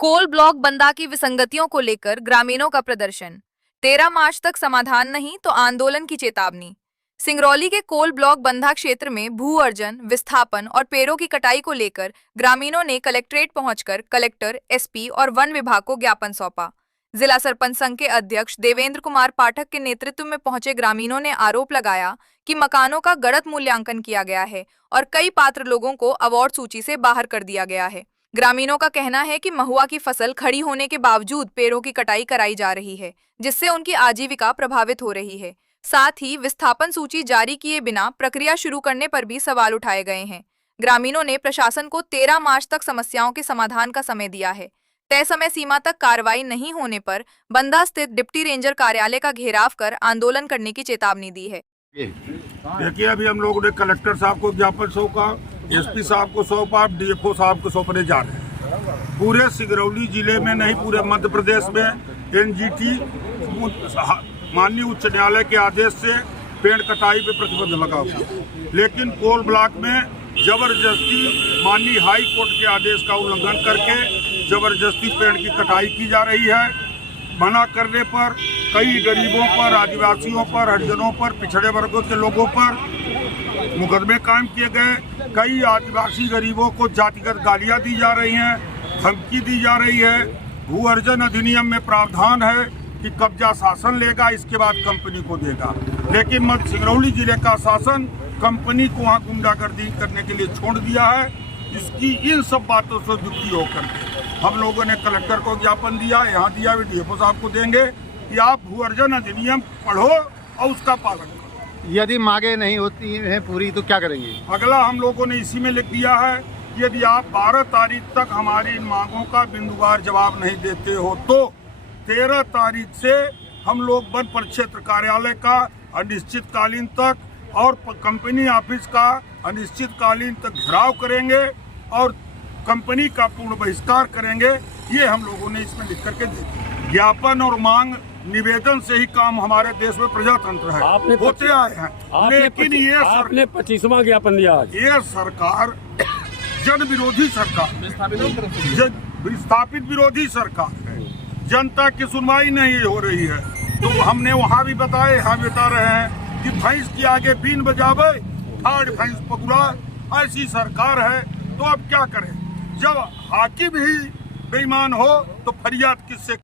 Coal block बंदा की विसंगतियों को लेकर ग्रामीणों का प्रदर्शन। 13 मार्च तक समाधान नहीं तो आंदोलन की चेतावनी। सिंगरौली के कोल ब्लॉक बंधा क्षेत्र में भू अर्जन, विस्थापन और पेड़ों की कटाई को लेकर ग्रामीणों ने कलेक्ट्रेट पहुंचकर कलेक्टर, एसपी और वन विभाग को ज्ञापन सौंपा। जिला सरपंच संघ के अध्यक्ष देवेंद्र कुमार पाठक के नेतृत्व में पहुंचे ग्रामीणों ने आरोप लगाया कि मकानों का गलत मूल्यांकन किया गया है और कई पात्र लोगों को अवार्ड सूची से बाहर कर दिया गया है। ग्रामीणों का कहना है कि महुआ की फसल खड़ी होने के बावजूद पेड़ों की कटाई कराई जा रही है, जिससे उनकी आजीविका प्रभावित हो रही है। साथ ही विस्थापन सूची जारी किए बिना प्रक्रिया शुरू करने पर भी सवाल उठाए गए हैं। ग्रामीणों ने प्रशासन को 13 मार्च तक समस्याओं के समाधान का समय दिया है। तय समय सीमा तक कार्रवाई नहीं होने पर बंधा स्थित डिप्टी रेंजर कार्यालय का घेराव कर आंदोलन करने की चेतावनी दी है। देखिए, अभी हम लोगों ने कलेक्टर साहब को ज्ञापन सौंपा, एसपी साहब को सौंपा, डीएफओ साहब को सौंपने जा रहे हैं। पूरे सिंगरौली जिले में नहीं, पूरे मध्य प्रदेश में एनजीटी माननीय उच्च न्यायालय के आदेश से पेड़ कटाई पे प्रतिबंध लगा हुआ है, लेकिन कोल ब्लॉक में जबरदस्ती माननीय हाई कोर्ट के आदेश का उल्लंघन करके जबरदस्ती पेड़ की कटाई की जा रही है। मना करने पर कई गरीबों पर, आदिवासियों पर, हरिजनों पर, पिछड़े वर्गों के लोगों पर मुकदमे कायम किए गए। कई आदिवासी गरीबों को जातिगत गालियां दी जा रही हैं, धमकी दी जा रही है। भू अर्जन अधिनियम में प्रावधान है कि कब्जा शासन लेगा, इसके बाद कंपनी को देगा, लेकिन मध्य सिंगरौली जिले का शासन कंपनी को वहाँ गुंडागर्दी करने के लिए छोड़ दिया है। इसकी इन सब बातों से दुखी होकर हम लोगों ने कलेक्टर को ज्ञापन दिया, यहाँ दिया, डीएफओ साहब को देंगे कि आप भू अर्जन अधिनियम पढ़ो और उसका पालन करो। यदि मांगे नहीं होती हैं पूरी तो क्या करेंगे? अगला हम लोगों ने इसी में लिख दिया है, यदि आप 12 तारीख तक हमारी इन मांगों का बिंदुवार जवाब नहीं देते हो तो 13 तारीख से हम लोग वन परिक्षेत्र कार्यालय का अनिश्चितकालीन तक और कंपनी ऑफिस का अनिश्चितकालीन तक घेराव करेंगे और कंपनी का पूर्ण बहिष्कार करेंगे। ये हम लोगों ने इसमें लिख करके ज्ञापन और मांग निवेदन से ही काम हमारे देश में प्रजातंत्र है, होते आए हैं। लेकिन ये आपने 25वां ज्ञापन दिया आज। ये सरकार जन विरोधी सरकार, विस्थापित विरोधी सरकार है। जनता की सुनवाई नहीं हो रही है। तो हमने वहाँ भी बताया, यहाँ बता रहे हैं कि भैंस के आगे बीन बजावे, ठाड़ भैंस पगुड़ा, ऐसी सरकार है। तो अब क्या करें? जब हाकिम ही बेईमान हो तो फरियाद किससे?